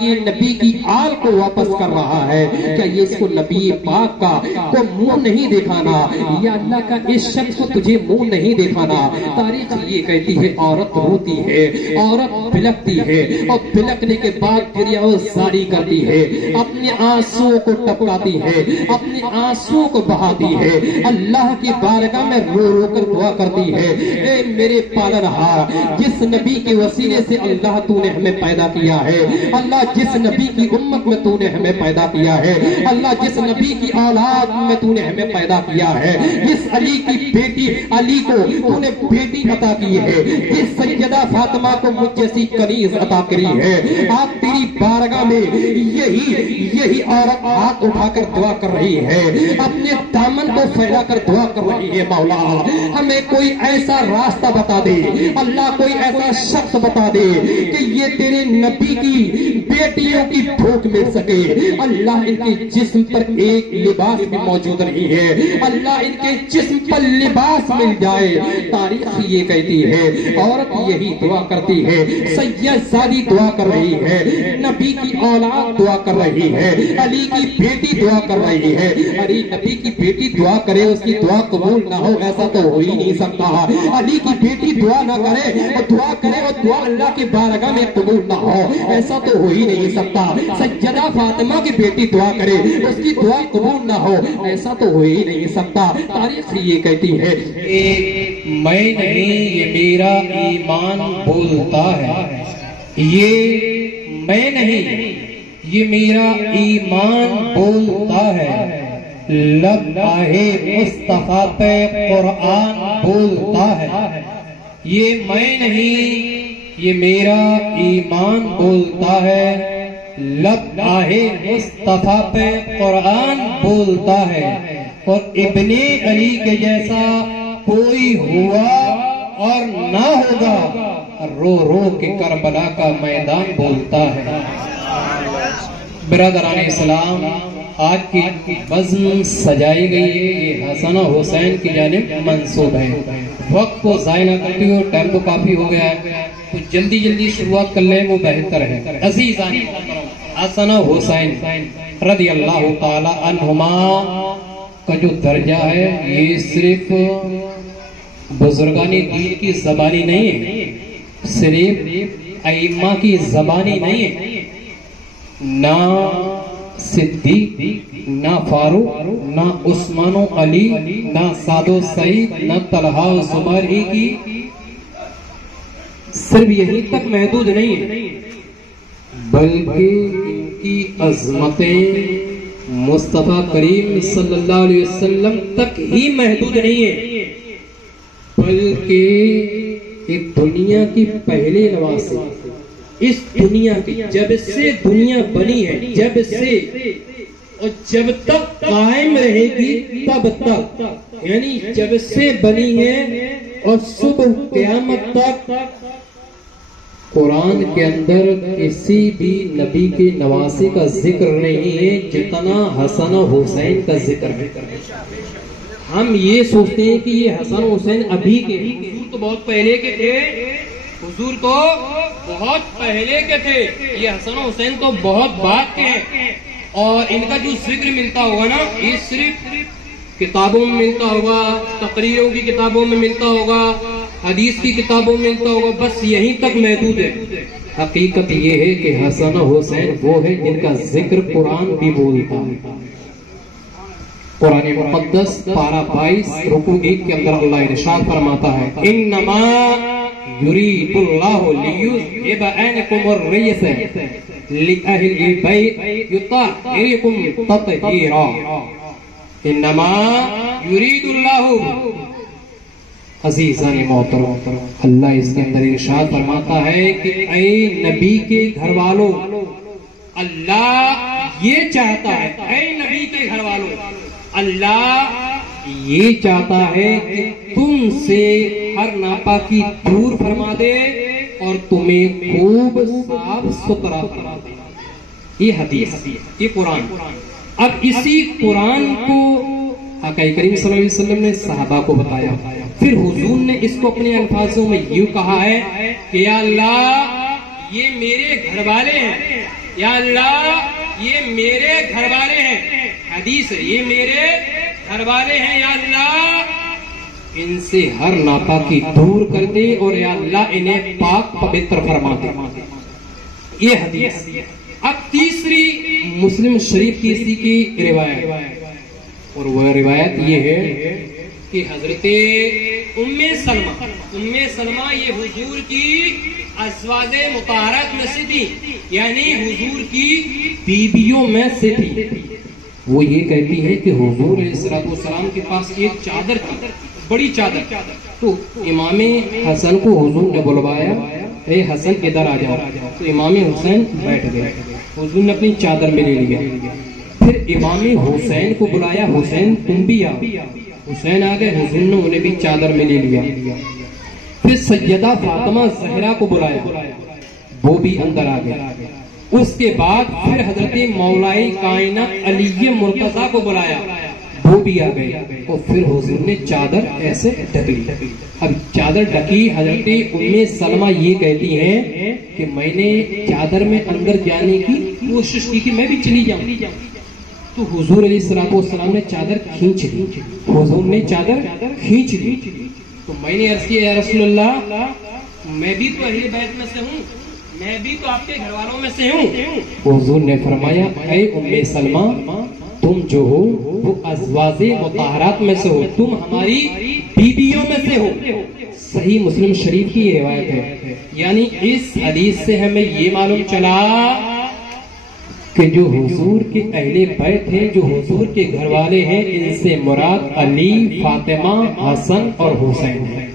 یہ نبی کی آل کو واپس کر رہا ہے، کیا یہ اس کو نبی پاک کا کو منہ نہیں دکھانا، یا اللہ کا اس شخص کو تجھے منہ نہیں دکھانا؟ تاریخ یہ کہتی ہے عورت روتی ہے، عورت بلکتی ہے، اور بلکنے کے بعد پھر وہ زاری کرتی ہے، اپنے آنسو کو ٹپکاتی ہے، اپنے آنسو کو بہاتی ہے، اللہ کی بارگاہ میں رو رو کر دعا کرتی ہے، اے میرے پالنہار، جس نبی کے وسیلے سے اللہ تو نے ہمیں پیدا کیا ہے، اللہ جس نبی کی امت میں تو نے ہمیں پیدا کیا ہے، اللہ جس نبی کی اولاد میں تو نے ہمیں پیدا کیا ہے، جس علی کی بیٹی علی کو تو نے بیٹی عطا کی ہے، جس سیدہ فاطمہ کو مجھ جیسی کنیز عطا کری ہے، آپ تیری بارگاہ میں یہی عورت ہاتھ اٹھا کر دعا کر رہی ہے، اپنے دامن کو پھیلا کر دعا کر رہی ہے، مولا ہمیں کوئی ایسا راستہ بتا دے، اللہ کوئی ایسا شخص بتا دے کہ یہ تیرے نبی کی بیٹیوں کی بھوک مل سکے، اللہ ان کے جسم پر ایک لباس بھی موجود نہیں ہے، اللہ ان کے جسم پر لباس مل جائے۔ تاریخ یہ کہتی ہے عورت یہی دعا کرتی ہے، سید زادی دعا کر رہی ہے، نبی کی اولاد دعا کر رہی ہے، علی کی بیٹی دعا کر رہی ہے۔ ارے نبی کی بیٹی دعا کرے اس کی دعا قبول نہ ہو ایسا تو ہو ہی نہیں سکتا، علی کی بیٹی دعا نہ کرے اور دعا کرے اور دعا اللہ کی بارگاہ میں قبول نہ ہو ایسا تو ہو ہی نہیں سکتا، سیدہ فاطمہ کی بیٹی دعا کرے اس کی دعا قبول نہ ہو ایسا تو ہو ہی نہیں سکتا۔ تاریخ یہ کہتی ہے میں نہیں یہ میرا ایمان بولتا ہے، یہ میں نہیں یہ میرا ایمان بولتا ہے، لب آہے مصطفیٰ پہ قرآن بولتا ہے، یہ میں نہیں یہ میرا ایمان بولتا ہے، لب آہے مصطفیٰ پہ قرآن بولتا ہے، اور ابن علی کے جیسا کوئی ہوا اور نہ ہوگا، رو رو کے کربلا کا میدان بولتا ہے۔ برادران اسلام، آج کی بزم سجائی گئی ہے، یہ حسن حسین کی جانب منسوب ہے۔ وقت کو ضائع نہ کرتے ہو، ٹائم تو کافی ہو گیا ہے، تو جلدی شروعات کر لیں وہ بہتر ہے۔ عزیزان حسن حسین رضی اللہ تعالی عنہما کا جو درجہ ہے یہ صرف بزرگانی دین کی زبانی نہیں ہے، صرف ائمہ کی زبانی نہیں ہے، نہ صدیق، نہ فاروق، نہ عثمان و علی، نہ سعد و سعید، نہ طلحہ و زبیر ہی کی صرف یہی تک محدود نہیں ہے، بلکہ ان کی عظمتیں مصطفیٰ کریم صلی اللہ علیہ وسلم تک ہی محدود نہیں ہے، بلکہ ایک دنیا کی پہلے نواسے، اس دنیا کی جب سے دنیا بنی ہے، جب سے اور جب تک قائم رہے گی تب تک، یعنی جب سے بنی ہے اور صبح قیامت تک، قرآن کے اندر کسی بھی نبی کے نواسے کا ذکر نہیں ہے جتنا حسن و حسین کا ذکر ہے۔ ہم یہ سوچتے ہیں کہ یہ حسن و حسین ابھی کے، حضور تو بہت پہلے کے تھے، حضور تو بہت پہلے کے تھے، یہ حسن و حسین تو بہت بعد کے ہیں، اور ان کا جو ذکر ملتا ہوگا نا یہ صرف کتابوں میں ملتا ہوگا، تقریروں کی کتابوں میں ملتا ہوگا، حدیث کی کتابوں میں ملتا ہوگا، بس یہیں تک محدود ہے۔ حقیقت یہ ہے کہ حسن و حسین وہ ہے جن کا ذکر قرآن بھی بولتا ہے۔ قرآن مقدس پارہ 22 رکوع 1 کے اندر اللہ ارشاد فرماتا ہے انما یرید اللہ لیذہب عنکم الرجس لأہل البیت یطہرکم تطہیرا، انما یرید اللہ۔ عزیزان محترم، اللہ اس کے اندر ارشاد فرماتا ہے کہ اے نبی کے گھر والوں، اللہ یہ چاہتا ہے، اے نبی کے گھر والوں، اللہ یہ چاہتا ہے کہ تم سے ہر ناپاکی دور فرما دے اور تمہیں خوب صاف ستھرا فرما دے۔ یہ حدیث، یہ قرآن۔ اب اسی قرآن کو آقا کریم صلی اللہ علیہ وسلم نے صحابہ کو بتایا، پھر حضور نے اس کو اپنے الفاظوں میں یوں کہا ہے کہ یا اللہ یہ میرے گھر والے ہیں، یا اللہ یہ میرے گھر والے ہیں، حدیث ہے، یہ میرے گھر والے ہیں، یا اللہ ان سے ہر ناپاکی دور کر دے، اور یا اللہ انہیں پاک پوتر فرما دے۔ یہ حدیث۔ اب تیسری مسلم شریف کی اسی کی روایت، اور وہ روایت یہ ہے کہ حضرت ام سلمہ یہ حضور کی ازواج مطہرات میں سے تھی، یعنی حضور کی بیویوں میں سے تھی۔ وہ یہ کہتی ہے کہ حضور علیہ السلام کے پاس ایک چادر تھی، بڑی چادر، تو امام حسن کو حضور نے بلوایا، اے حسن ادھر آ جاؤ، تو امام حسین بیٹھ گئے، حضور نے اپنی چادر میں لے لیا۔ پھر امام حسین کو بلایا، حسین تم بھی آ، حسین آ گئے، حضور نے انہیں بھی چادر میں لے لیا۔ پھر سیدہ فاطمہ زہرا کو بلایا، وہ بھی اندر آ گئے۔ اس کے بعد پھر حضرت مولائی کائنات علی مرتضیٰ کو بلایا، وہ بھی آ گئے، اور پھر حضور نے چادر ایسے ڈھک لی۔ اب چادر ڈھکی، حضرت ام سلمہ یہ کہتی ہیں کہ میں نے چادر میں اندر جانے کی کوشش کی کہ میں بھی چلی جاؤں، تو حضور علیہ السلام نے چادر کھینچ لی، حضور نے چادر کھینچ لی، تو میں نے عرض کیا یا رسول اللہ میں بھی تو اہل بیت میں سے ہوں، میں بھی تو آپ کے گھر والوں میں سے ہوں۔ حضور نے فرمایا اے ام سلمہ تم جو ہو وہ ازواج مطہرات میں سے ہو، تم ہماری بیویوں میں سے ہو۔ صحیح مسلم شریف کی یہ روایت ہے۔ یعنی اس حدیث سے ہمیں یہ معلوم چلا کہ جو حضور کے اہل بیت ہیں، جو حضور کے گھر والے ہیں، ان سے مراد علی، فاطمہ، حسن اور حسین ہیں۔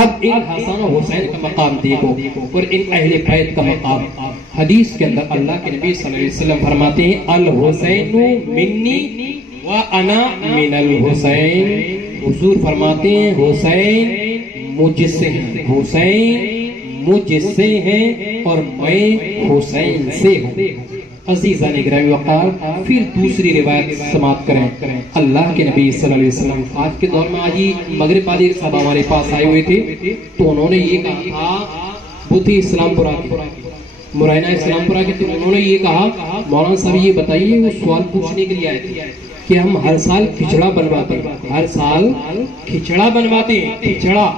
اب ان حسن و حسین کا مقام دیکھو اور ان اہل بیت کا مقام۔ حدیث کے اندر اللہ کے نبی صلی اللہ علیہ وسلم فرماتے ہیں الحسین منی وانا من الحسین، حضور فرماتے ہیں حسین مجھ سے ہیں، حسین مجھ سے ہیں اور میں حسین سے ہوں۔ عزیزان گرامی وقار، پھر دوسری روایت سماعت کریں۔ اللہ کے نبی صلی اللہ علیہ وسلم آج کے دور میں آج ہی مغرب والے صاحب ہمارے پاس آئے ہوئے تھے، تو انہوں نے یہ کہا تھا، وہ تھی اسلام پورہ کی مرائنہ اسلام پورہ کے، تو انہوں نے یہ کہا مولانا صاحب یہ بتائیے، وہ سوال پوچھنے کے لیے آئے تھے کہ ہم ہر سال کھچڑا بنواتے ہیں، ہر سال کھچڑا بنواتے ہیں، کھچڑا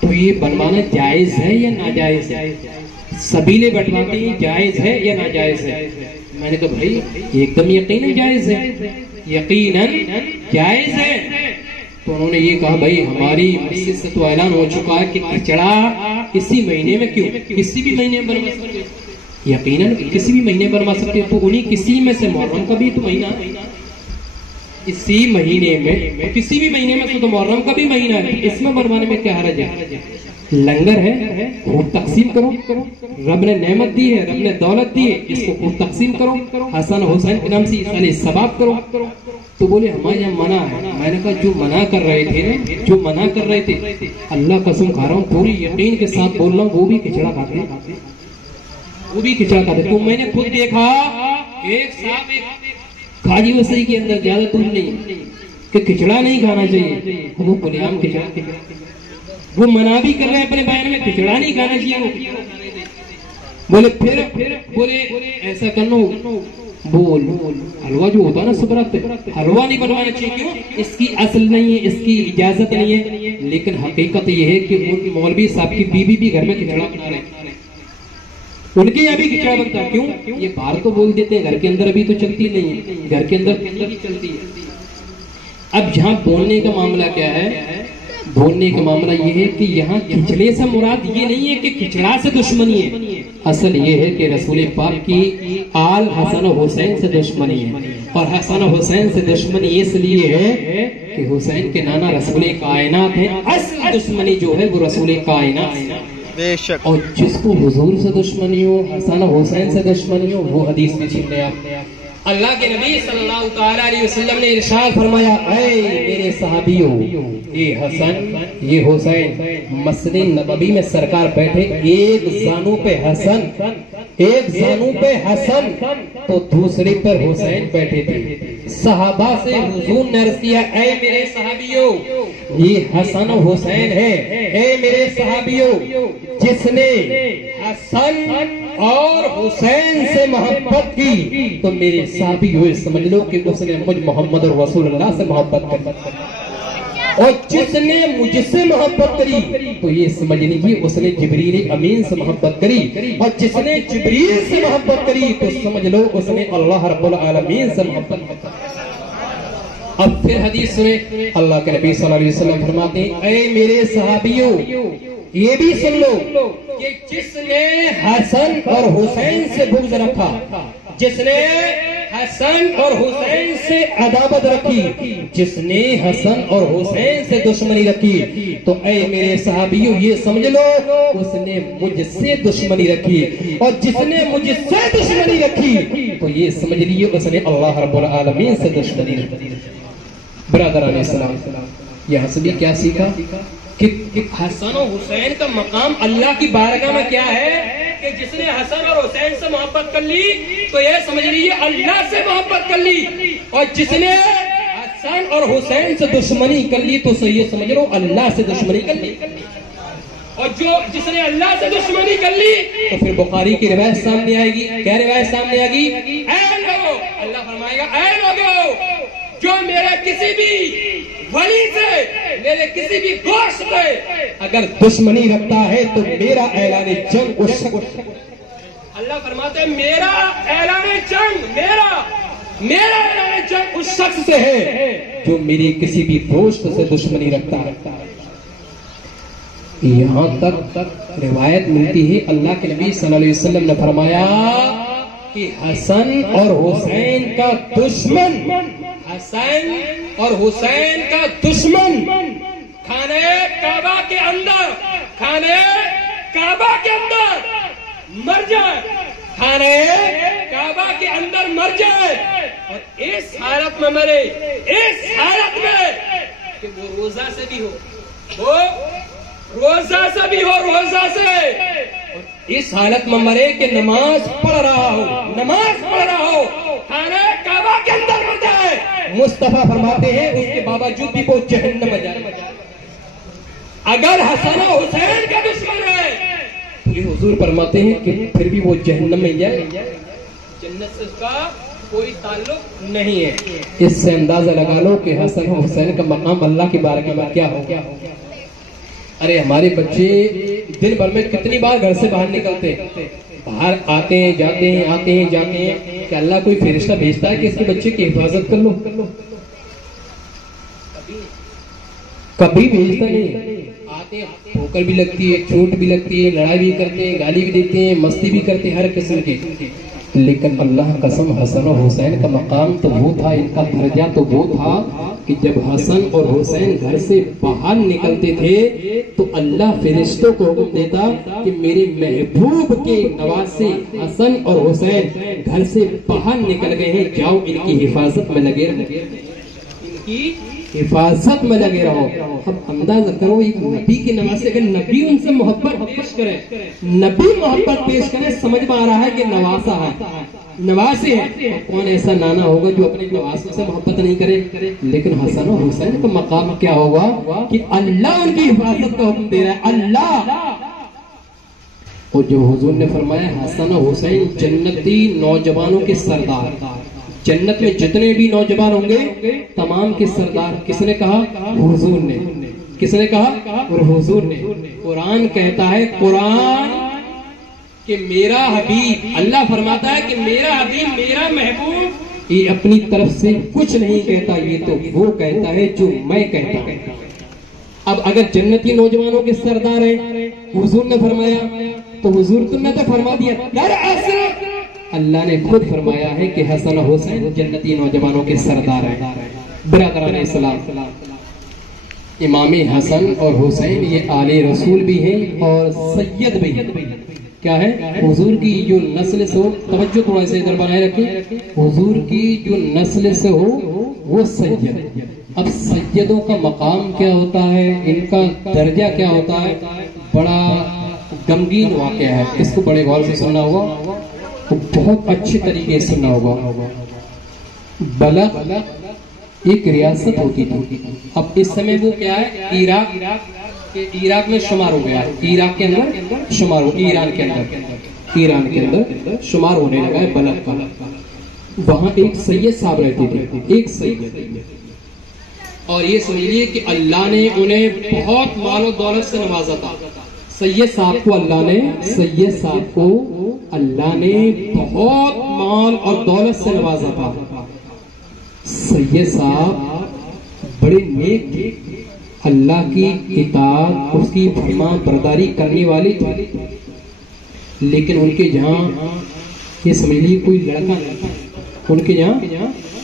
تو یہ بنوانا جائز ہے یا ناجائز ہے؟ سبیلے بٹواتے ہیں جائز ہے یا ناجائز ہے؟ میں نے کہا بھائی ایک دم یقیناً جائز ہے، یقیناً جائز ہے۔ تو انہوں نے یہ کہا بھائی ہماری مسجد سے تو اعلان ہو چکا ہے کہ کھچڑا کسی مہینے میں، کیوں کسی بھی مہینے میں بنوا سکتے ہیں، یقیناً کسی بھی مہینے میں بنوا سکتے ہیں، تو انہیں کسی میں سے محرم کا بھی تو مہینہ، اسی مہینے میں کسی بھی مہینے میں تو محرم کا بھی مہینہ ہے، اس میں بنوانے میں کیا حرج ہے؟ لنگر ہے، خوب تقسیم کرو، رب نے نعمت دی ہے، رب نے دولت دی ہے، اس کو خوب تقسیم کرو، حسن حسین کے نام سے ایصال ثواب کرو۔ تو بولے ہمارے یہاں منع ہے۔ میں نے کہا جو منع کر رہے تھے، جو منع کر رہے تھے، اللہ قسم کھا رہا ہوں پوری یقین کے ساتھ بول رہا ہوں، وہ بھی کھچڑا کھاتے، وہ بھی کھچڑا کھاتے۔ تو میں نے خود دیکھا ایک صاحب قاضی وسیع کے اندر زیادہ دور نہیں کہ کھچڑا نہیں کھانا چاہیے، وہ بلیام کھچڑا، وہ منع بھی کر رہے ہیں اپنے بیان میں کھچڑا نہیں کھانا چاہیے۔ بولے پھر بولے ایسا کرنا، بول حلوہ جو ہوتا ہے نا سبرت، حلوہ نہیں بنوانا چاہیے، کیوں؟ اس کی اصل نہیں ہے، اس کی اجازت نہیں ہے، لیکن حقیقت یہ ہے کہ مولوی صاحب کی بیوی بھی گھر میں کھچڑا بنا رہے ہیں، ان کے یہاں بھی کھچڑا بنتا ہے، کیوں؟ یہ باہر تو بول دیتے ہیں، گھر کے اندر ابھی تو چلتی نہیں ہے، گھر کے اندر ہی چلتی ہے۔ اب یہاں بولنے کا معاملہ کیا ہے؟ بولنے کا معاملہ یہ ہے کہ یہاں کھچڑے سے مراد یہ نہیں ہے کہ کھچڑا سے دشمنی ہے، اصل یہ ہے کہ رسول پاک کی آل حسن و حسین سے دشمنی ہے، اور حسن و حسین سے دشمنی اس لیے ہے کہ حسین کے نانا رسول کائنات ہیں، اصل دشمنی جو ہے وہ رسول کائنات ہے، بے شک۔ اور جس کو حضور سے دشمنی ہو، حسن و حسین سے دشمنی ہو، وہ حدیث میں چھین لے آپ۔ اللہ کے نبی صلی اللہ تعالیٰ علیہ وسلم نے ارشاد فرمایا اے میرے صحابیوں، یہ حسن یہ حسین مسجد نبوی میں سرکار بیٹھے، ایک زانو پہ حسن، ایک زانو پہ حسن تو دوسرے پر حسین بیٹھے تھے۔ صحابہ سے حضور نے عرض کیا اے میرے صحابیوں، یہ حسن و حسین ہے، اے میرے صحابیوں، جس نے حسن اور حسین سے محبت کی تو میرے صحابی ہوئے سمجھ لو کہ اس نے مجھ محمد رسول اللہ سے محبت کی، اور جس نے مجھ سے محبت کری تو یہ سمجھ لیجیے اس نے جبریل امین سے محبت کری، اور جس نے جبریل سے محبت کری تو سمجھ لو اس نے اللہ رب العالمین سے محبت کری۔ اب پھر حدیث سنیں، اللہ کے نبی صلی اللہ علیہ وسلم فرماتے ہیں اے میرے صحابیوں یہ بھی سن لو کہ جس نے حسن اور حسین سے بغض رکھا، جس نے حسن اور حسین سے عداوت رکھی، جس نے حسن اور حسین سے دشمنی رکھی تو اے میرے صحابیوں یہ سمجھ لو اس نے مجھ سے دشمنی رکھی، اور جس نے مجھ سے دشمنی رکھی تو یہ سمجھ لیے اس نے اللہ رب العالمین سے دشمنی رکھی۔ برادران اسلام، یہاں سے بھی کیا سیکھا کہ حسن و حسین کا مقام اللہ کی بارگاہ میں کیا ہے کہ جس نے حسن اور حسین سے محبت کر لی تو یہ سمجھ لیجیے اللہ سے محبت کر لی، اور جس نے حسن اور حسین سے دشمنی کر لی تو یہ سمجھ لو اللہ سے دشمنی کر لی، اور جس نے اللہ سے دشمنی کر لی تو پھر بخاری کی روایت سامنے آئے گی، کیا روایت سامنے آئے گی؟ اے لوگو، اللہ فرمائے گا اے لوگو جو میرے کسی بھی ولی سے، میرے کسی بھی دوست سے اگر دشمنی رکھتا ہے تو میرا اعلان جنگ اس شخص، اللہ فرماتے ہیں میرا اعلان جنگ، میرا اعلان جنگ اس شخص سے ہے جو میری کسی بھی دوست سے دشمنی رکھتا ہے۔ یہاں تک روایت ملتی ہے اللہ کے نبی صلی اللہ علیہ وسلم نے فرمایا کہ حسن اور حسین کا دشمن، حسن اور حسین کا دشمن خانے کعبہ کے اندر، خانے کعبہ کے اندر مر جائے، خانے کعبہ کے اندر مر جائے، اور اس حالت میں مرے، اس حالت میں کہ وہ روزہ سے بھی ہو، وہ روزہ سے بھی ہو، روزہ سے، اور اس حالت میں مرے کہ نماز پڑھ رہا ہو، نماز پڑھ رہا ہو، خانے کعبہ کے اندر مر جائے، مصطفیٰ فرماتے ہیں اس کے باوجود بھی وہ جہنم میں جائے۔ اگر حسن و حسین کا دشمن ہے تو یہ حضور فرماتے ہیں کہ پھر بھی وہ جہنم میں جائے، جنت سے اس کا کوئی تعلق نہیں ہے۔ اس سے اندازہ لگا لو کہ حسن و حسین کا مقام اللہ کی بارگاہ میں کیا ہو۔ ارے ہمارے بچے دن بھر میں کتنی بار گھر سے باہر نکلتے ہیں، باہر آتے ہیں جاتے ہیں، آتے ہیں جاتے ہیں، کہ اللہ کوئی فرشتہ بھیجتا ہے کہ اس کے بچے کی حفاظت کر لو؟ کبھی بھیجتا نہیں۔ آتے ہیں ٹھوکر بھی لگتی ہے، چوٹ بھی لگتی ہے، لڑائی بھی کرتے ہیں، گالی بھی دیتے ہیں، مستی بھی کرتے ہیں، ہر قسم کی، لیکن اللہ قسم حسن و حسین کا مقام تو وہ تھا، ان کا درجہ تو وہ تھا کہ جب حسن اور حسین گھر سے باہر نکلتے تھے تو اللہ فرشتوں کو حکم دیتا کہ میرے محبوب کے نواسے حسن اور حسین گھر سے باہر نکل گئے ہیں، جاؤ ان کی حفاظت میں لگے رہو، ان کی حفاظت میں لگے رہو۔ اب اندازہ کرو ایک نبی کے نواسے، اگر نبی ان سے محبت پیش کرے، نبی محبت پیش کرے، سمجھ میں آ رہا ہے کہ نواسا ہے، نواسے ہیں، کون ایسا نانا ہوگا جو اپنے نواسوں سے محبت نہیں کرے؟ لیکن حسن و حسین کا مقام کیا ہوگا کہ اللہ ان کی حفاظت کا حکم دے رہا ہے، اللہ۔ اور جو حضور نے فرمایا حسن و حسین جنتی نوجوانوں کے سردار، جنت میں جتنے بھی نوجوان ہوں گے تمام کے سردار، کس نے کہا؟ حضور نے۔ کس نے کہا؟ اور حضور نے۔ قرآن کہتا ہے، قرآن کہ میرا حبیب، اللہ فرماتا ہے کہ میرا حبیب، میرا محبوب یہ اپنی طرف سے کچھ نہیں کہتا، یہ تو وہ کہتا ہے جو میں کہتا ہوں۔ اب اگر جنتی نوجوانوں کے سردار ہیں، حضور نے فرمایا تو حضور نے تو فرما دیا، دراصل اللہ نے خود فرمایا ہے کہ حسن و حسین جنتی نوجوانوں کے سردار ہیں۔ برادران اسلام، امام حسن اور حسین یہ آل رسول بھی ہیں اور سید بھی ہیں۔ کیا ہے؟ حضور کی جو نسل سے ہو، توجہ تھوڑا سے ادھر بنائے رکھیں، حضور کی جو نسل سے ہو وہ سید۔ اب سیدوں کا مقام کیا ہوتا ہے، ان کا درجہ کیا ہوتا ہے، بڑا غمگین واقعہ ہے، اس کو بڑے غور سے سننا ہوگا، بہت اچھے طریقے سے سننا ہوگا۔ بلخ ایک ریاست ہوتی تھی، اب اس سمے وہ کیا ہے، عراق کہ عراق میں شمار ہو گیا ہے، عراق کے اندر شمار ہو، ایران کے اندر شمار ہونے لگا ہے بلد کا. وہاں ایک سید صاحب رہتے تھے، ایک سید، اور یہ سمجھیے کہ اللہ نے انہیں بہت مال و دولت سے نوازا تھا. سید صاحب کو اللہ نے بہت مال اور دولت سے نوازا تھا. سید صاحب بڑے نیک تھے، اللہ کی اطاعت، اس کی فرمان برداری کرنے والے تھے، لیکن ان کے جہاں یہ سمجھ لیجیے کوئی لڑکا نہیں تھا. ان کے یہاں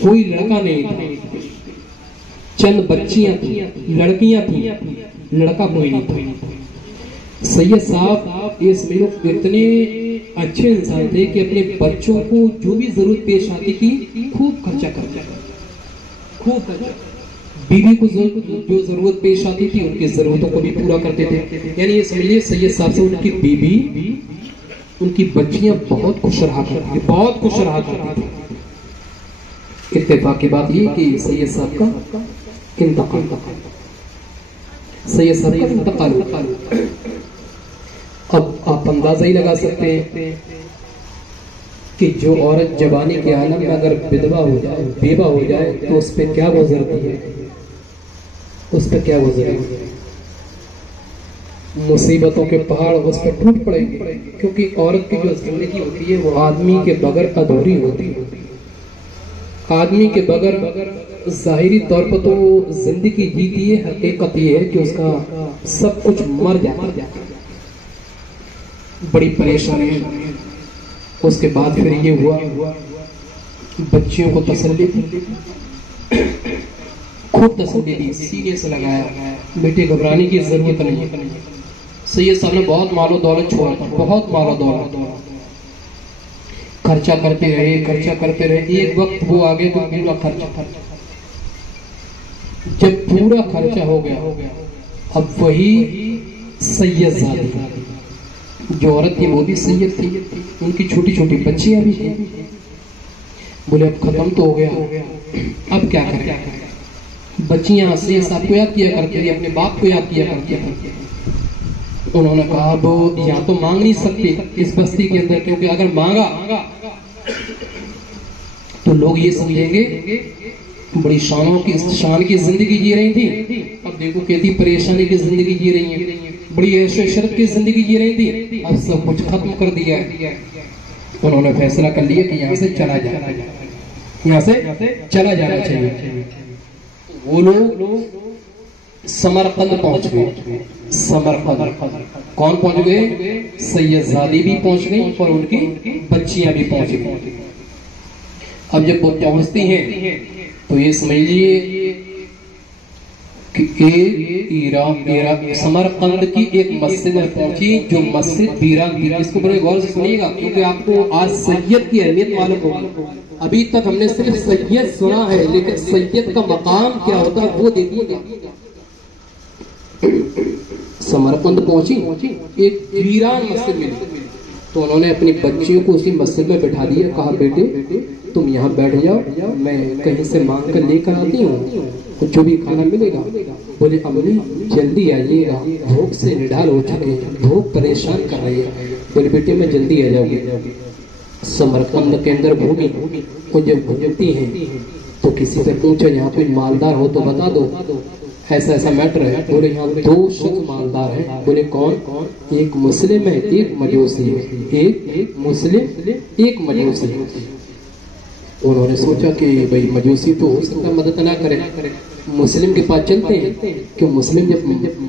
کوئی لڑکا نہیں تھا، چند بچیاں تھیں، لڑکیاں تھیں، لڑکا کوئی نہیں تھا. سید صاحب یہ سمجھو اتنے اچھے انسان تھے کہ اپنے بچوں کو جو بھی ضرورت پیش آتی تھی خوب خرچہ کرتے، خوب خرچہ. بیوی کو جو ضرورت پیش آتی تھی ان کی ضرورتوں کو بھی پورا کرتے تھے. یعنی یہ سمجھیے سید صاحب سے ان کی بیوی، ان کی بچیاں بہت خوش رہا کرتی تھی، بہت خوش رہا کرتی تھی. اتفاق کی بات یہ کہ سید صاحب کا انتقال. اب آپ اندازہ ہی لگا سکتے ہیں کہ جو عورت جوانی کے عالم میں اگر بیوہ ہو جائے تو اس پہ کیا گزرتی ہے، اس پہ کیا گزرتی ہے. مصیبتوں کے پہاڑ اس پہ ٹوٹ پڑیں گے، کیونکہ عورت کی جو زندگی ہوتی ہے وہ آدمی کے بغیر ادھوری ہوتی ہے. آدمی کے بغیر ظاہری طور پر تو زندگی جیتی ہے، حقیقت یہ ہے کہ اس کا سب کچھ مر جاتا ہے. بڑی پریشانی. اس کے بعد پھر یہ ہوا بچیوں کو تسلی دی، خوب تسلی دی، سینے سے لگایا، بیٹے گھبرانے کی ضرورت نہیں. سید صاحب نے بہت مال و دولت چھوڑا تھا، بہت مال و دولت، خرچہ کرتے رہے. ایک وقت وہ آگے تو پورا خرچہ، جب پورا خرچہ ہو گیا اب وہی سید زادی جو عورت تھی وہ بھی سید تھی، ان کی چھوٹی چھوٹی بچیاں بھی تھیں. بولے اب ختم تو ہو گیا، اب کیا کریں. بچیاں سید صاحب کو یاد کیا کرتی تھی، اپنے باپ کو یاد کیا کرتی تھی. انہوں نے کہا اب یہاں تو مانگ نہیں سکتے اس بستی کے اندر، کیونکہ اگر مانگا تو لوگ یہ سمجھیں گے بڑی شان کی زندگی جی رہی تھی، اب دیکھو کہتی پریشانی کی زندگی جی رہی ہیں، بڑی عیش و عشرت کی زندگی جی رہی تھی، اب سب کچھ ختم کر دیا. انہوں نے فیصلہ کر لیا کہ یہاں سے چلا جانا چاہیے. وہ لوگ سمرقند پہنچ گئے. سمرقند کون پہنچ گئے؟ سید زادی بھی پہنچ گئی اور ان کی بچیاں بھی پہنچ گئی. اب جب وہ پہنچتی ہیں تو یہ سمجھ لیجیے کہ سمرقند کی ایک مسجد میں پہنچی جو مسجد ویران تھی. اس کو بڑے غور سے سنیے گا کیونکہ آپ کو آج سید کی اہمیت معلوم ہوگی. ابھی تک ہم نے صرف سید سنا ہے، لیکن سید کا مقام کیا ہوتا ہے وہ دیکھیے گا. سمرقند پہنچی، ایک ویران مسجد ملی تو انہوں نے اپنی بچیوں کو اسی مسجد میں بٹھا دیا. کہا بیٹے تم یہاں بیٹھ جاؤ، میں کہیں سے مانگ کر لے کر آتی ہوں، جو بھی کھانا ملے گا. بولے امی جلدی آئیے گا، بھوک سے نڈال ہو چکے، بھوک پریشان کر رہی ہے. بولے بیٹے میں جلدی آ جاؤں گی. سمرقند کے اندر بھوگی، وہ جب بھوگتی ہیں تو کسی سے پوچھا یہاں کوئی مالدار ہو تو بتا دو، ایسا میٹر ہے. بولے یہاں 2 شخص مالدار ہیں. بولے کون؟ ایک مسلم ہے، ایک مجوسی ہے. ایک مسلم، ایک مجوسی. انہوں نے سوچا کہ بھئی مجوسی تو ہو سکتا مدد نہ کرے، مسلم کے پاس چلتے ہیں. کہ مسلم جب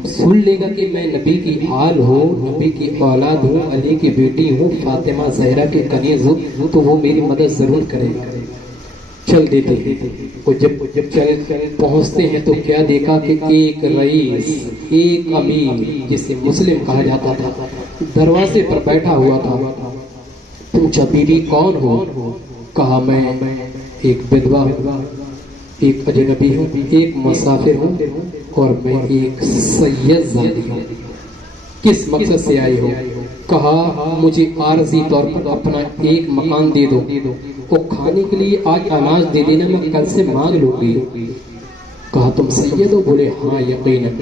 سن لے گا کہ میں نبی کی آل ہوں، نبی کی اولاد ہوں، علی کی بیٹی ہوں، فاطمہ زہرا کے کنیز ہوں، تو وہ میری مدد ضرور کرے گا. چل دیتے ہیں. وہ جب چل پہنچتے ہیں تو کیا دیکھا کہ ایک رئیس، ایک امیر جسے مسلم کہا جاتا تھا دروازے پر بیٹھا ہوا تھا. پوچھا بیوی کون ہو؟ کہا میں ایک بدوا ہوں، ایک اجنبی ہوں، ایک مسافر ہوں، اور میں ایک سید زادی ہوں. کس مقصد سے آئے ہو؟ کہا مجھے عارضی طور پر اپنا ایک مکان دے دو، اور کھانے کے لیے آج اناج دے دینا، میں کل سے مانگ لوں گی. کہا تم سید ہو؟ بولے ہاں یقیناً۔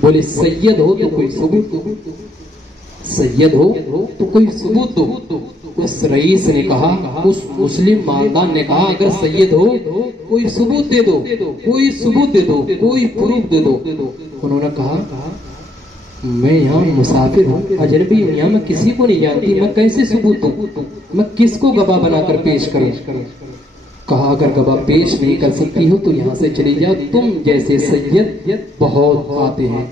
بولے سید ہو تو کوئی ثبوت دو، سید ہو تو کوئی ثبوت دو۔ اس رئیس نے کہا، اس مسلم مالدار نے کہا اگر سید ہو کوئی ثبوت دے دو، کوئی ثبوت دے دو، کوئی پروف دے دو۔ انہوں نے کہا میں یہاں مسافر ہوں، اجنبی ہوں، یہاں میں کسی کو نہیں جانتی، میں کیسے ثبوت دوں؟ میں کس کو گواہ بنا کر پیش کروں؟ کہا اگر گواہ پیش نہیں کر سکتی ہو تو یہاں سے چلی جاؤ، تم جیسے سید بہت آتے ہیں۔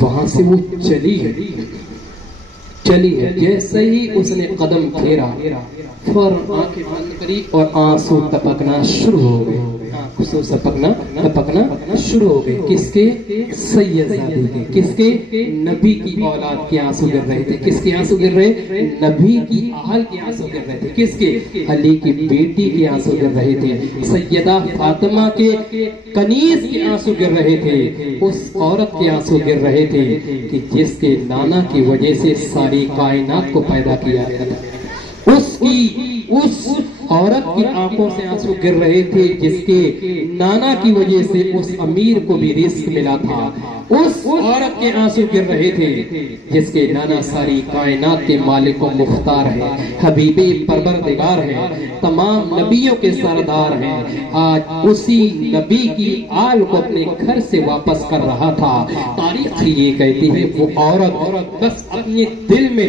وہاں سے وہ چلی ہے۔ جیسے ہی اس نے قدم پھیرا فوراً آنکھیں بند کری اور آنسو ٹپکنا شروع ہو گئے، آنسو ٹپکنا شروع ہو گئے۔ کس کے؟ سید زادی کے۔ کس کے؟ نبی کی اولاد کے آنسو گر رہے تھے۔ کس کے آنسو گر رہے؟ نبی کی آل کے آنسو گر رہے تھے۔ کس کے؟ علی کی بیٹی کے آنسو گر رہے تھے، سیدہ فاطمہ کے کنیز کے آنسو گر رہے تھے، اس عورت کے آنسو گر رہے تھے کہ جس کے نانا کی وجہ سے ساری کائنات کو پیدا کیا گیا۔ اس عورت کی آنکھوں سے آنسو گر رہے تھے جس کے نانا کی وجہ سے اس امیر کو بھی رزق ملا تھا۔ اس عورت کے آنسو گر رہے تھے جس کے نانا ساری کائنات کے مالک و مختار ہے، حبیب پروردگار ہے، تمام نبیوں کے سردار ہیں۔ آج اسی نبی کی آل کو اپنے گھر سے واپس کر رہا تھا۔ تاریخ یہ کہتی ہے وہ عورت بس اپنے دل میں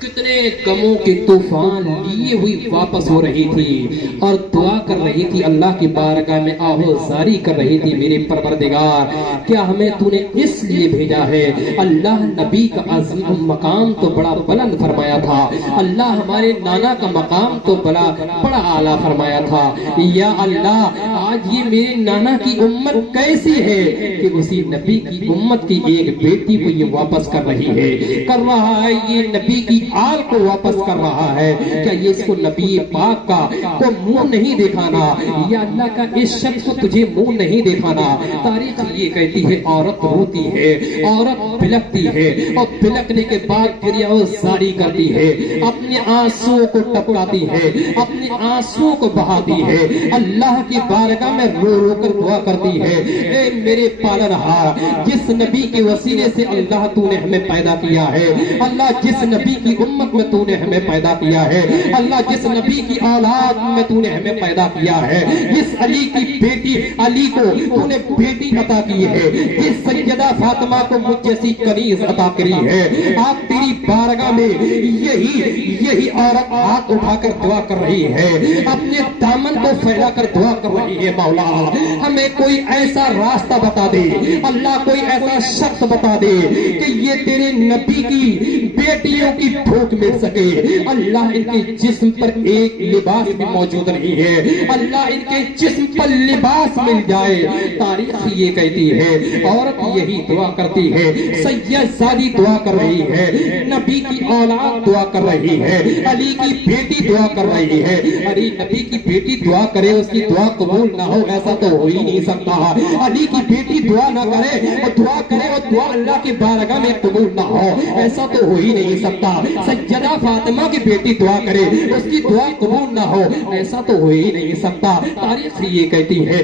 کتنے غموں کے طوفان لیے ہوئی واپس ہو رہی تھی اور دعا کر رہی تھی، اللہ کی بارگاہ میں آہوزاری کر رہی تھی، میرے پروردگار کیا ہمیں تو نے اس لیے بھیجا ہے؟ اللہ نبی کا عظیم مقام تو بڑا بلند فرمایا تھا، اللہ ہمارے نانا کا مقام تو بڑا اعلیٰ فرمایا تھا۔ یا اللہ آج یہ میرے نانا کی امت کیسی ہے کہ اسی نبی کی امت کی ایک بیٹی کو یہ واپس کر رہی ہے، کر رہا ہے، یہ نبی کی آل کو واپس کر رہا ہے۔ کیا یہ اس کو نبی پاک کا کو منہ نہیں دکھانا؟ یا اللہ کا اس شخص کو تجھے منہ نہیں دکھانا؟ تاریخ یہ کہتی ہے عورت روتی ہے، عورت بلکتی ہے اور بلکنے کے بعد گریہوزاری کرتی ہے، اپنے آنسو کو ٹپکاتی ہے، اپنے آنسو کو بہاتی ہے، اللہ کی بارگاہ میں رو رو کر دعا کرتی ہے، اے میرے پالنہار جس نبی کے وسیلے سے اللہ تو نے ہمیں پیدا کیا ہے، اللہ جس نبی کی امت میں تو نے ہمیں پیدا کیا ہے، اللہ جس نبی کی اولاد میں تو نے ہمیں پیدا کیا ہے، جس علی کی بیٹی علی کو تو نے بیٹی عطا کی ہے، جس سیدہ فاطمہ کو مجھ جیسی کنیز عطا کری ہے، آپ تیری بارگاہ میں یہی عورت ہاتھ اٹھا کر دعا کر رہی ہے، اپنے دامن کو پھیلا کر دعا کر رہی ہے، مولا ہمیں کوئی ایسا راستہ بتا دے، اللہ کوئی ایسا شخص بتا دے کہ یہ تیرے نبی کی بیٹیوں کی بھوک مل سکے۔ اللہ ان کے جسم پر ایک لباس بھی موجود نہیں ہے، اللہ ان کے جسم پر لباس مل جائے۔ تاریخ یہ کہتی ہے عورت یہی دعا کرتی ہے، سید زادی دعا کر رہی ہے، نبی کی اولاد دعا کر رہی ہے، علی کی بیٹی دعا کر رہی ہے۔ علی نبی کی بیٹی دعا کرے اس کی دعا قبول نہ ہو ایسا تو ہو ہی نہیں سکتا، علی کی بیٹی دعا نہ کرے اور دعا کرے اور دعا اللہ کی بارگاہ میں قبول نہ ہو ایسا تو ہو ہی نہیں سکتا، سیدہ فاطمہ کی بیٹی دعا کرے اس کی دعا قبول نہ ہو ایسا تو ہو ہی نہیں سکتا۔ تاریخ یہ کہتی ہے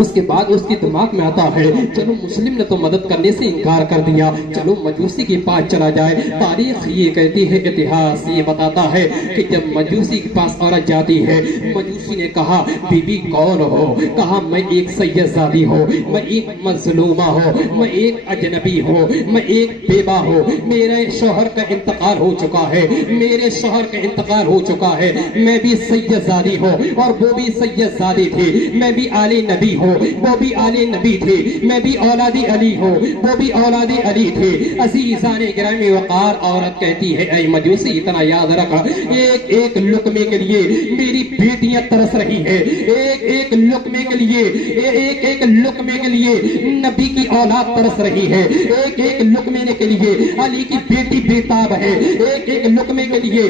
اس کے بعد اس کی دماغ میں آتا ہے چلو مسلم نے تو مدد کرنے سے انکار کر دیا، چلو مجوسی کے پاس چلا جائے۔ تاریخ یہ کہتی ہے، اتہاس یہ بتاتا ہے کہ جب مجوسی کے پاس عورت جاتی ہے، مجوسی نے کہا بی بی کون ہو؟ کہا میں ایک سید زادی ہوں، میں ایک مظلومہ ہوں، میں ایک اجنبی ہوں، میں ایک بیوہ ہوں، میرے شوہر کا انتقال ہو چکا ہے، میرے شوہر کا انتقال ہو چکا ہے، میں بھی سید زادی ہوں اور وہ بھی سید زادی تھی، میں بھی آل نبی ہوں، وہ بھی آل نبی تھے، میں بھی اولادی علی ہوں، وہ بھی اولادی علی تھے۔ عزیزان گرامی وقار عورت کہتی ہے اے مجوسی اتنا یاد رکھا، ایک ایک لقمے کے لیے میری بیٹیاں ترس رہی ہے، ایک ایک لقمے کے لیے، ایک ایک لقمے کے لیے نبی کی اولاد ترس رہی ہے، ایک ایک لقمے کے لیے علی کی بیٹی بیتاب ہے، ایک ایک لقمے کے لیے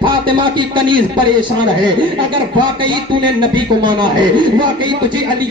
فاطمہ کی کنیز پریشان ہے۔ اگر واقعی تو نے نبی کو مانا ہے، واقعی تجھے علی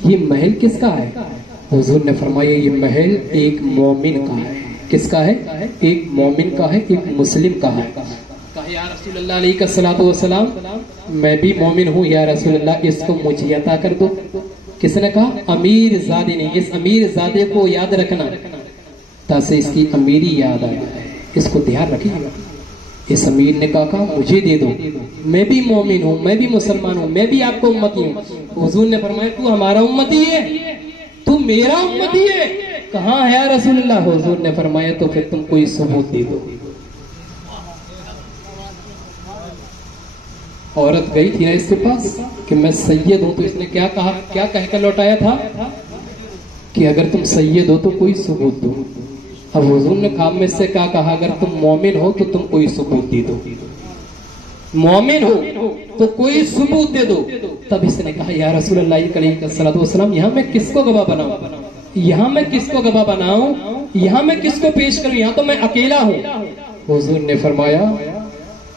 یہ محل کس کا ہے؟ حضور نے فرمایا یہ محل ایک مومن کا ہے. کس کا ہے؟ ایک مومن کا ہے، ایک مسلم کا ہے. کہا یا رسول اللہ علیہ الصلوۃ والسلام میں بھی مومن ہوں یا رسول اللہ، اس کو مجھے عطا کر دو. کس نے کہا؟ امیر زادے نے. اس امیر زادے کو یاد رکھنا تاکہ اس کی امیری یاد آ جائے، اس کو دھیان رکھیے گا. اس امیر نے کہا مجھے دے دو، میں بھی مومن ہوں، میں بھی مسلمان ہوں، میں بھی آپ کو امتی ہوں. حضور نے فرمایا تو ہمارا امتی ہے، تو میرا امتی ہے. کہاں ہے یا رسول اللہ؟ حضور نے فرمایا تو پھر تم کوئی ثبوت دے دو. عورت گئی تھی نا اس کے پاس کہ میں سید ہوں، تو اس نے کیا کہا، کیا کہہ کر لوٹایا تھا کہ اگر تم سید ہو تو کوئی ثبوت دو. اب حضور نے خواب میں سے کیا کہا، اگر تم مومن ہو تو تم کوئی ثبوت دے دو، مومن ہو تو کوئی ثبوت دے دو. تب اس نے کہا یا رسول اللہ علیہ الصلوۃ والسلام یہاں میں کس کو گواہ بناؤں، یہاں میں کس کو گواہ بناؤں، یہاں میں کس کو پیش کروں، یہاں تو میں اکیلا ہوں. حضور نے فرمایا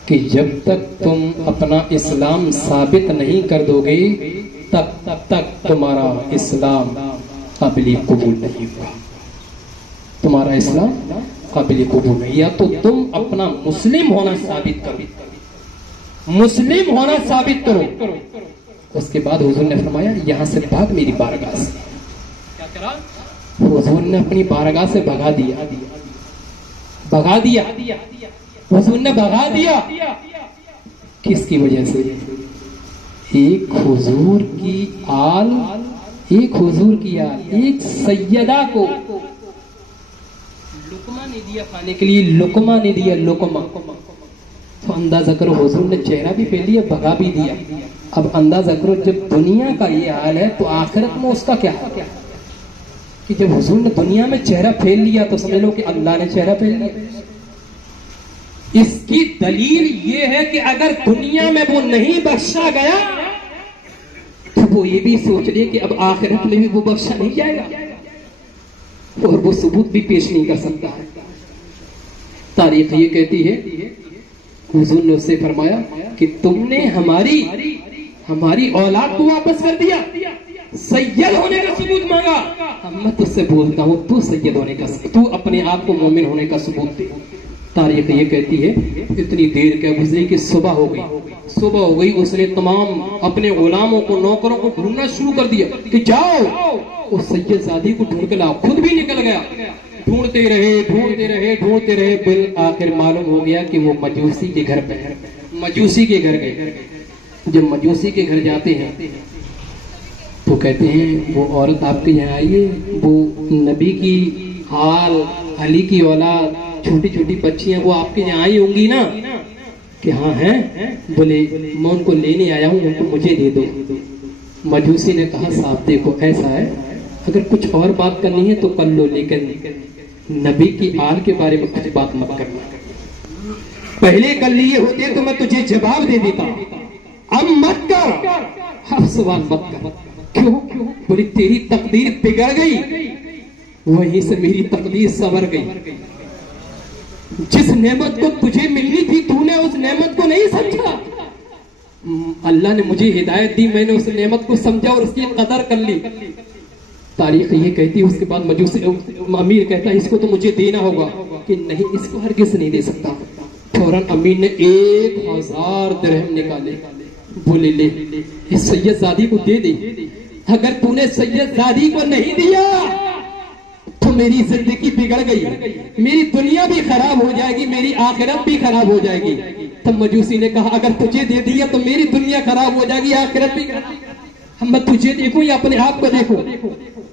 کہ جب تک تم اپنا اسلام ثابت نہیں کر دو گے تب تک تمہارا اسلام قابل قبول نہیں ہوگا. تمہارا اسلام قابل قبول نہیں. یا تو تم اپنا مسلم ہونا ثابت کرو، مسلم ہونا ثابت کرو. اس کے بعد حضور نے فرمایا یہاں سے بھاگ میری بارگاہ سے. کیا کرا؟ حضور نے اپنی بارگاہ سے بھگا دیا، بھگا دیا. حضور نے بھگا دیا کس کی وجہ سے؟ ایک حضور کی آل، ایک حضور کی آل، ایک سیدہ کو لقمہ نہیں دیا کھانے کے لیے، لقمہ نہیں دیا، لقمہ. تو اندازہ کرو حضور نے چہرہ بھی پھیل لیا، بھگا بھی دیا. اب اندازہ کرو جب دنیا کا یہ حال ہے تو آخرت میں اس کا کیا ہے، کہ جب حضور نے دنیا میں چہرہ پھیل لیا تو سمجھ لو کہ اللہ نے چہرہ پھیل لیا. اس کی دلیل یہ ہے کہ اگر دنیا میں وہ نہیں بخشا گیا تو وہ یہ بھی سوچ لے کہ اب آخرت میں بھی وہ بخشا نہیں جائے گا، اور وہ ثبوت بھی پیش نہیں کر سکتا. تاریخ یہ کہتی ہے حضور نے اس سے فرمایا کہ تم نے ہماری اولاد کو واپس کر دیا، سید ہونے کا ثبوت مانگا. اب میں تجھ سے بولتا ہوں تو سید ہونے کا، تو اپنے آپ کو مومن ہونے کا ثبوت دے. تاریخ یہ کہتی ہے اتنی دیر کیا گزری کہ صبح ہو گئی. اس نے تمام اپنے غلاموں کو، نوکروں کو ڈھونڈنا شروع کر دیا کہ جاؤ اس سید زادی کو ڈھونڈ کے لاؤ. خود بھی نکل گیا. ڈھونڈتے رہے بالآخر معلوم ہو گیا کہ وہ مجوسی کے گھر پہ ہے. مجوسی کے گھر گئے. جب مجوسی کے گھر جاتے ہیں تو کہتے ہیں وہ عورت آپ کے یہاں آئی ہے، وہ نبی کی حال، علی کی اولاد، چھوٹی چھوٹی بچیاں وہ آپ کے یہاں آئی ہوں گی نا؟ کہ ہاں ہیں. بولے میں ان کو لینے آیا ہوں، ان کو مجھے دے دو. مجوسی نے کہا صاحب دیکھو ایسا ہے، اگر کچھ اور بات کرنی ہے تو کر لو، لیکن نبی کی آل کے بارے میں کچھ بات مت کرنا. پہلے کر لیے ہوتے تو میں تجھے جواب دے دیتا، اب مت کر، اب سوال مت کر. کیوں؟ بولی تیری تقدیر بگڑ گئی، وہیں سے میری تقدیر سنور گئی. جس نعمت کو تجھے ملنی تھی تو نے اس نعمت کو نہیں سمجھا. اللہ نے مجھے ہدایت دی، میں نے اس نعمت کو سمجھا اور اس کی قدر کر لی. تاریخ یہ کہتی ہے اس کے بعد مجوسی امیر کہتا ہے اس کو تو مجھے دینا ہوگا. کہ نہیں، اس کو ہرگز نہیں دے سکتا. فوراً امیر نے 1000 درہم نکالے. بولے لے اس سید زادی کو دے دے. اگر تو نے سید زادی کو نہیں دیا تو میری زندگی بگڑ گئی، میری دنیا بھی خراب ہو جائے گی، میری آخرت بھی خراب ہو جائے گی. تب مجوسی نے کہا اگر تجھے دے دیا تو میری دنیا خراب ہو جائے گی، آخرت بھی خراب. ہم میں تجھے دیکھوں یا اپنے آپ کو دیکھوں؟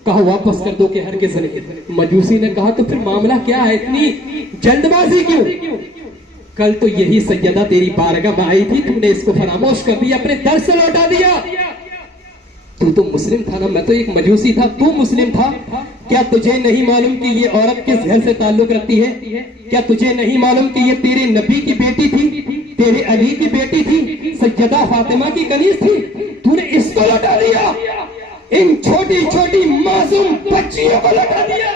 کہا واپس کر دو کہ ہرگز نہیں. مجوسی نے کہا تو پھر معاملہ کیا ہے، اتنی جلد بازی کیوں؟ کل تو یہی سیدہ تیری بارگاہ میں آئی تھی، تو نے اس کو فراموش کر دیا، اپنے در سے لوٹا دیا. تو مسلم تھا نا، میں تو ایک مجوسی تھا، تو مسلم تھا. کیا تجھے نہیں معلوم کہ یہ عورت کس گھر سے تعلق رکھتی ہے؟ کیا تجھے نہیں معلوم کہ یہ تیرے نبی کی بیٹی تھی، تیرے علی کی بیٹی تھی، سیدہ فاطمہ کی کنیز تھی؟ تو نے اس کو لوٹا دیا، ان چھوٹی چھوٹی معصوم بچیوں کو لوٹا دیا.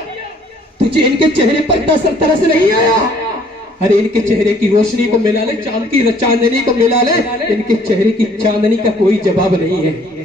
تجھے ان کے چہرے پر ترس نہیں آیا؟ ارے ان کے چہرے کی روشنی کو ملا لے، چاند کی چاندنی کو ملا لے، ان کے چہرے کی چاندنی کا کوئی جواب نہیں ہے.